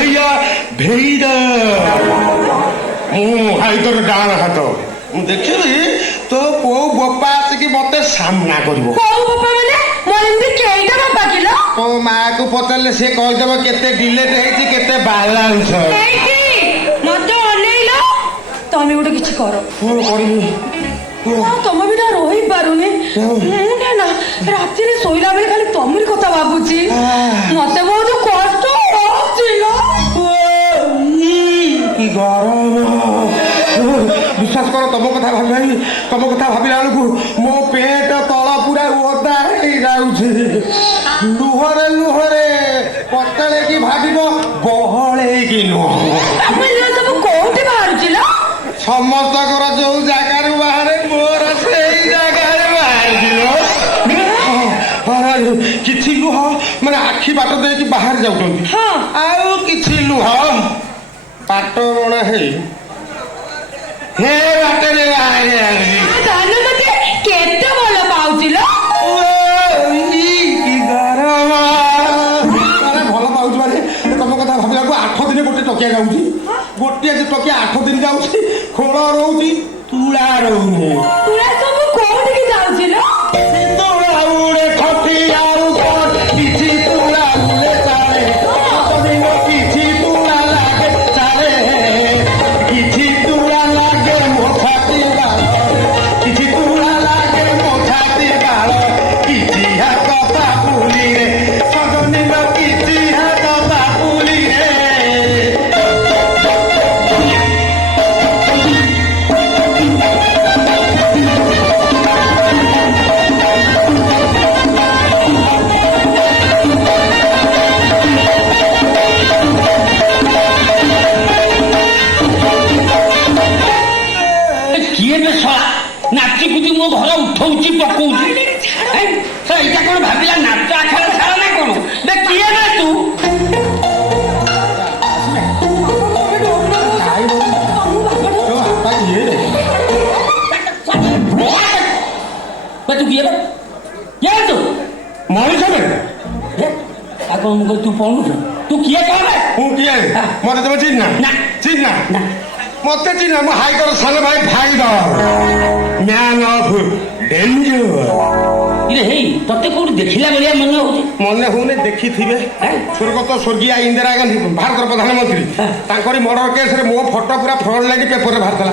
ଭେଇଆ ଭେଇଦା ମୁଁ ହାଇତର ଡାହାଣ ହାତ ମୁଁ ଦେଖିବି ତୋ କୋଉ ବୋପା ଆସିକି ମତେ ସାମ୍ନା କରିବ। କୋଉ ବୋପା ମାନେ ମୋର ଏମିତି କେଇଟା ବାପା କିଲୋ? ତୋ ମାକୁ ପଚାରିଲେ ସେ କହିଦେବ କେତେ ଡିଲେଟ ହେଇଛି କେତେ ବାଲାନ୍ସ। ମତେ ଅନେଇଲ ତମେ ଗୋଟେ କିଛି କର। କଣ କରିବି? ତମେ ବି ନା ରହିପାରୁନି। ମୁଁ ନା ରାତିରେ ଶୋଇଲା ବେଳେ ଖାଲି ତମରି କଥା ଭାବୁଛି। ମତେ ବହୁତ କଷ୍ଟ ହଉଛି ଲୋ। କି ଗରମ ବିଶ୍ୱାସ କର ତମ କଥା ଭାବିଲା ବେଳକୁ ମୋ ପେଟ ତଳ ପୁରା ଓଦା ହେଇଯାଉଛି। ଲୁହରେ ପତଳେ କି ଭାବିବ ବହଳେଇକି ନୁହଁ। ସବୁ କୋଉଠି ବାହାରୁଛି ଲୋ? ସମସ୍ତଙ୍କର ଯୋଉ ଜାଗାରୁ ବାହାରେ ମୋର ସେଇ ଜାଗାରେ ବାହାରିଯିବ। କିଛି ଲୁହ ମାନେ ଆଖି ବାଟ ଦେଇକି ବାହାରି ଯାଉଛନ୍ତି। ଆଉ କିଛି ଲୁହ ପାଟ ବଣା ହେଇ ହେ ବାଟରେ କେତେ ଭଲ ପାଉଛି ଲୋ। କି ଗରମ ଭଲ ପାଉଛି ମାନେ ତମ କଥା ଭାବିଲାକୁ 8 ଦିନ ଗୋଟେ ଟକିଆ ଯାଉଛି। ଗୋଟିଏ ଟକିଆ 8 ଦିନ ଯାଉଛି। ଖୋଳ ରହୁଛି ତୁଳା ରହୁନି। ତୁଳା ସବୁ କୋଉଠିକି ଯାଉଛି ଲୋ? ନାଚିକୁଚି ମୋ ଘର ଉଠଉଛି ପକଉଛି। ଏଇଟା କଣ ଭାବିଲା ନାଚ ଆଖାର ଛାଡ ନା କଣ? କିଏ ନା ତୁ? ତୁ କିଏ ତୁ ମଣିଷ ତୁ ପଣୁଛୁ ତୁ କିଏ କହ? ମୁଁ କିଏ ମତେ ତମେ ଚିହ୍ନା ଚିହ୍ନା ମତେ ଚିହ୍ନା ମୁଁ ହାଇକର ସାନ ଭାଇ ଭାଇଦର ମ୍ୟାନ ଅଫ ଡେଞ୍ଜର। ହେଇ ତତେ କୋଉଠି ଦେଖିଲା ଭଳିଆ ମନେ ହଉଛି? ମନେ ହଉନି ଦେଖିଥିବେ ସ୍ୱର୍ଗତ ସ୍ୱର୍ଗୀୟା ଇନ୍ଦିରା ଗାନ୍ଧୀ ଭାରତର ପ୍ରଧାନମନ୍ତ୍ରୀ ତାଙ୍କରି ମର୍ଡର କେସରେ ମୋ ଫଟୋ ପୁରା ଫ୍ରଣ୍ଟ ଲାଇନ୍ ପେପରରେ ବାହାରିଥିଲା।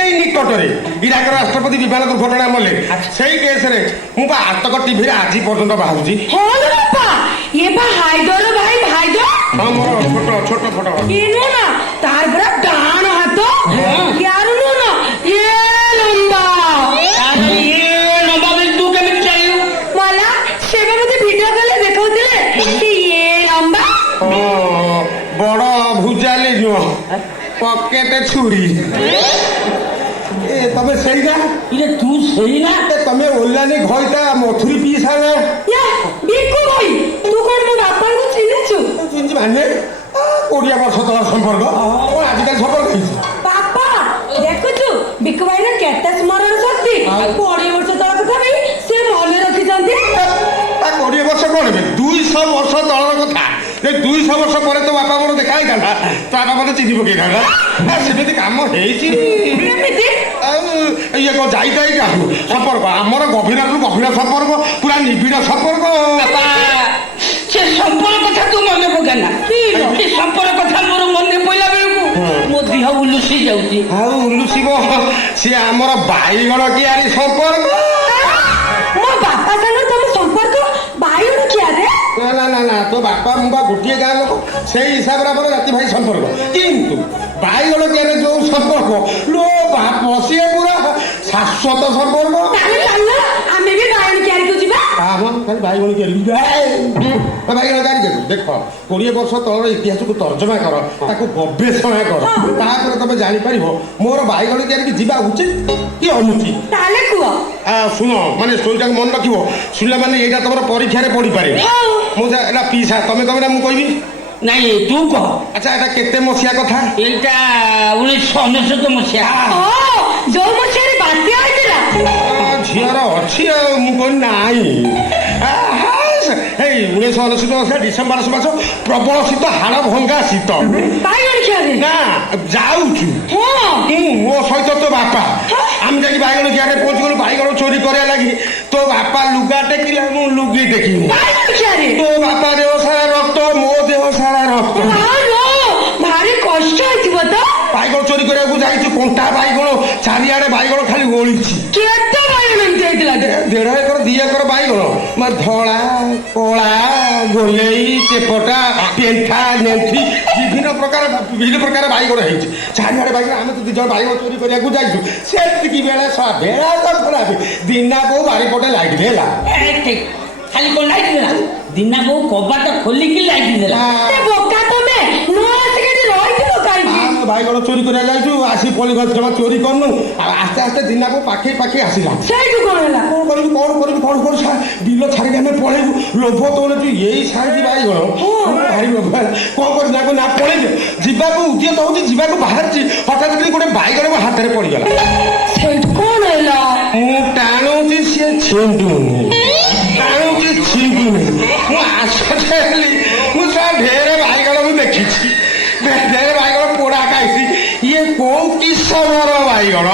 ଏଇ ନିକଟରେ ଇରାକର ରାଷ୍ଟ୍ରପତି ବିମାନ ଦୁର୍ଘଟଣା ମଲେ ସେଇ କେସରେ ମୁଁ ବା ଆତକ ଟିଭିରେ ଆଜି ପର୍ଯ୍ୟନ୍ତ ବାହାରୁଛି। ଛୋଟ ଫଟୋ ତାର ପୁରା ଡାହାଣ ହାତ ୟାର ନୁହଁ ବଡ ଭୁଜାଲି ନୁହଁ ପକେଟ ଛୁରୀ। ତମେ ସେଇନା ତୁ ସେଇନା ତମେ ଓଲାନି ଘଇଟା ମଥୁରୀ ପିଇସା ବିକୁ ଭାଇ ତୁ କଣ ମୋ ବାପାଙ୍କୁ ଚିହ୍ନିଛୁ? ଚିହ୍ନିଛି ମାନେ 20 ବର୍ଷ ତଳ ସମ୍ପର୍କ ଆଜିକାଲି ସମ୍ପର୍କ ହେଇଛି। ବାପା ଦେଖୁଛୁ ବିକୁ ଭାଇର କେତେ ସ୍ମରଣ ଶକ୍ତି। 20 ବର୍ଷ ତଳ କଥା ବି ସେ ମନେ ରଖିଛନ୍ତି। 20 ବର୍ଷ କଣ 200 ବର୍ଷ ତଳର କଥା। 200 ବର୍ଷ ପରେ ତ ବାପା ମୋର ଦେଖା ହେଇଥାନ୍ତା ତ ବାପା ମତେ ଚିନି ପକେଇଥାନ୍ତା। ସେମିତି କାମ ହେଇଛି। ଆଉ ଇଏ କଣ ଯାଇଥାଇ କାହାକୁ ସମ୍ପର୍କ ଆମର ଗଭୀରରୁ ଗଭୀର ସମ୍ପର୍କ ପୁରା ନିବିଡ଼ ସମ୍ପର୍କ। ସେ ସମ୍ପର୍କ କଥା ତୁ ମନେ ପକାନା। ସେ ସମ୍ପର୍କ କଥା ମୋର ମନେ ପଇଲା ବେଳକୁ ମୋ ଦେହ ଉଲୁସି ଯାଉଛି। ଆଉ ଉଲୁସିବ ସିଏ ଆମର ବାଇଗଣ କିଆରି ସମ୍ପର୍କ। ମୋ ବାପା ସାଙ୍ଗରେ ତମ ସମ୍ପର୍କ ବାଇଗଣ କିଆରେ? ନା ତୋ ବାପା ମୁଁ ବା ଗୋଟିଏ ଗାଁ ଲୋକ ସେଇ ହିସାବରେ ଆମର ଜାତି ଭାଇ ସମ୍ପର୍କ। କିନ୍ତୁ ବାଇଗଣ କିଆରେ ଯୋଉ ସମ୍ପର୍କ ଲୋ ବାପ ସିଏ ପୁରା ଶାଶ୍ୱତ ସମ୍ପର୍କ। ଆମେ ବି ବାଇଗଣ କିଆରିକୁ ଯିବା। ଖାଲି ବାଇଗଣ କିଆରି ବାଇଗଣ କିଆରି ଦେଖ 20 ବର୍ଷ ତଳର ଇତିହାସକୁ ତର୍ଜମା କର ତାକୁ ଗବେଷଣା କର ତାପରେ ତମେ ଜାଣିପାରିବ ମୋର ବାଇଗଣ କିଆରିକି ଯିବା ଉଚିତ କି ଅନୁଚିତ। ତାହେଲେ କୁହ। ଶୁଣ ମାନେ ଷ୍ଟୋରିଟାକୁ ମନେ ରଖିବ। ଶୁଣିଲା ମାନେ ଏଇଟା ତମର ପରୀକ୍ଷାରେ ପଡିପାରେ। ମୁଁ ଏଇଟା ପିସା ତମେ କହିବେ ନା ମୁଁ କହିବି? ନାଇଁ ତୁ କହ। ଆଚ୍ଛା ଏଇଟା କେତେ ମସିହା କଥା? ଏଇଟା 1999 ମସିହା। ଯୋଉ ମସିହାରେ ବାତ୍ୟା ହେଇଥିଲା। ଝିଅର ଅଛି ଆଉ ମୁଁ କହିଲି ନାଇଁ এই 1999 ମସିହା ଡିସେମ୍ବର ମାସ ପ୍ରବଳ ଶୀତ, ହାଡ଼ ଭଙ୍ଗା ଶୀତ। ବାଇଗଣ ଖିଆରେ ନା ଯାଉଛୁ ମୋ ସହିତ ତୋ ବାପା, ଆମେ ଯାଇକି ବାଇଗଣ ଖିଆରେ ପହଞ୍ଚିଗଲୁ। ବାଇଗଣ ଚୋରି କରିବା ଲାଗି ତୋ ବାପା ଲୁଗା ଟେକିଲା, ମୁଁ ଲୁଗି ଟେକିନି। ବାଇଗଣ ଖିଆରେ ତୋ ବାପା ଦେହ ସାରା ରକ୍ତ, ମୋ ଦେହ ସାରା ରକ୍ତ। ଭାରି କଷ୍ଟ ହେଇଥିବ ତ। ବାଇଗଣ ଚୋରି କରିବାକୁ ଯାଇଛୁ, କଣ୍ଟା ବାଇଗଣ ଚାରିଆଡେ ବାଇଗଣ ଖାଲି ଓଳିଛି। କେତେ ବାଇଗଣ ଏମିତି ହେଇଥିଲା? 1.5 ଏକର 2 ଏକର ବାଇଗଣ, ଧଳା କଳା ଗୋଲେଇ ଚେପଟା ପେଣ୍ଠା ନେଣ୍ଠି ବିଭିନ୍ନ ପ୍ରକାର ବାଇଗଣ ହେଇଛି। ଚାରିଆଡେ ବାଇଗଣ। ଆମେ ତ 2 ଜଣ ବାଇଗଣ ଚୋରି କରିବାକୁ ଯାଇଛୁ। ସେତିକି ବେଳେ ବେଳା ତ ଖରାପ, ଦିନା ବୋଉ ବାରିପଟେ ଲାଇଟ୍ ହେଲା। ଖାଲି କଣ ଲାଇଟ୍ ଦେଲା? ଦିନା ବୋଉ କବାଟ ଖୋଲିକି ଲାଇଟ୍ ଦେଲା। ବୋକା ତମେ ନ ଆସିକି ରହିଥିଲ କାହିଁକି? ଆମେ ବାଇଗଣ ଚୋରି କରିବାକୁ ଯାଇଛୁ, ଆସି ପଳି ଜମା ଚୋରି କରନୁ। ଆଉ ଆସ୍ତେ ଆସ୍ତେ ଦିନାକୁ ପାଖେଇ ଆସିଲା। ସେଇଠୁ କଣ ହେଲା? କଣ କରିବୁ ବିଲ ଛାଡ଼ିକି ଆମେ ପଳେଇବୁ। ଲୋଭ ତୋଳୁଛୁ ଏଇ ସାଇଜି ବାଇଗଣ, ଭାରି ଲୋଭ ହେଲା। କଣ କରିବୁ ନା ପଳେଇବେ, ଯିବାକୁ ଉଦ୍ୟତ ହଉଛି, ଯିବାକୁ ବାହାରିଛି, ହଠାତ୍ କରି ଗୋଟେ ବାଇଗଣ ମୋ ହାତରେ ପଡ଼ିଗଲା। ସେଇଠୁ କଣ ହେଲା? ମୁଁ ଟାଣୁଛି, ସିଏ ଛିଣ୍ଡୁନି, ଟାଣୁଛି ଛିଣ୍ଡୁନି। ମୁଁ ଆଶ୍ଚର୍ଯ୍ୟ ହେଲି। ମୁଁ ଢେର ବାଇଗଣ ମୁଁ ଦେଖିଛି, ଢେର ବାଇଗଣ ପୋଡ଼ା ଖାଇଛି। ଇଏ କୋଉ କିସମର ବାଇଗଣ?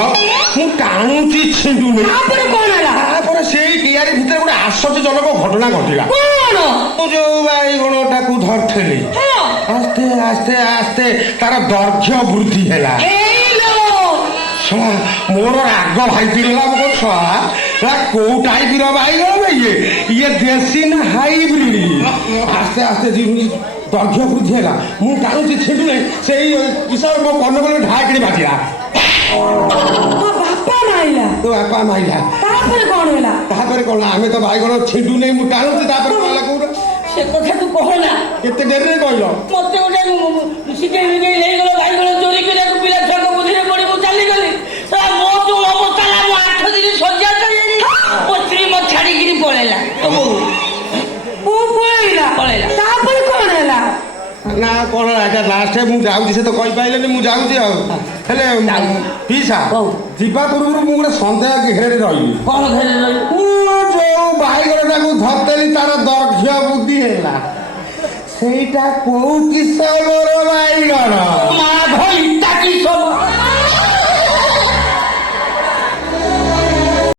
ମୁଁ ଟାଣୁଛି ଛିଣ୍ଡୁନି। ତାପରେ କଣ ହେଲା? ତାପରେ ସେଇ କିଆରି ଭିତରେ ଗୋଟେ ଆଶ୍ଚର୍ଯ୍ୟଜନକ ଘଟଣା ଘଟିଲା। କଣ? ମୁଁ ଯୋଉ ବାଇଗଣଟାକୁ ଧରିଥିଲି, ଆସ୍ତେ ଆସ୍ତେ ଆସ୍ତେ ତାର ଦୈର୍ଘ୍ୟ ବୃଦ୍ଧି ହେଲା। ମୋର ରାଗ ଭାଇଥିଲା। ମୁଁ କୋଉ ଟାଇପର ବାଇଗଣ ଇଏ ଦେଶୀ ନା ହାଇବ୍ରିଡ? ଆସ୍ତେ ଆସ୍ତେ ଦୈର୍ଘ୍ୟ ବୃଦ୍ଧି ହେଲା। ମୁଁ ଟାଣୁଛି ଛିଣ୍ଡୁନି। ସେଇ ବିଷୟ ମୋ କର୍ଣ୍ଣମୂଳରେ ଢାକିଣି ବାଜିଲା। ବାପା ମାଇଲା। ତୋ ବାପା ମାଇଲା। ତାପରେ କଣ ହେଲା? ତାପରେ କଣ? ଆମେ ତ ବାଇଗଣ ଛିଣ୍ଡୁନି, ମୁଁ ଟାଣୁଛି। ତାପରେ କଣ ହେଲା କୋଉଟା? ସେ କଥା ତୁ କହନା। କେତେ ଡେରିରେ କହିଲ? ମତେ ଗୋଟେ ଶିଖେଇ ନେଇଗଲ ବାଇଗଣ ଚୋରି କରିବାକୁ। ପିଲା ଛୁଆଙ୍କ ବୁଦ୍ଧିରେ ପଡି ମୁଁ ଚାଲିଗଲି। ମୋ ଯୋଉ ଅବସ୍ଥା ହେଲା, ମୁଁ 8 ଦିନ ଶଯ୍ୟା ଚାଲିଗଲି। ମୋ ସ୍ତ୍ରୀ ମତେ ଛାଡିକିରି ପଳେଇଲା। ପଳେଇଲା। ତାପରେ କଣ ହେଲା? ନା କଣ ଏଟା ଲାଷ୍ଟ ମୁଁ ଯାଉଛି, ସେ ତ କହିପାରିଲେନି, ମୁଁ ଯାଉଛି। ଆଉ ହେଲେ ପିସା ଯିବା ପୂର୍ବରୁ ମୁଁ ଗୋଟେ ସନ୍ଦେହ ଘେରରେ ରହିଲି। କଣ ଘରେ ରହିଲି? ମୁଁ ଯୋଉ ବାଇଗଣଟାକୁ ଧରିଦେଲି, ତାର ଦୈର୍ଘ୍ୟ ବୃଦ୍ଧି ହେଲା। ସେଇଟା କୋଉ କିସମର ବାଇଗଣ? ମା ଭଇତା କିସମ?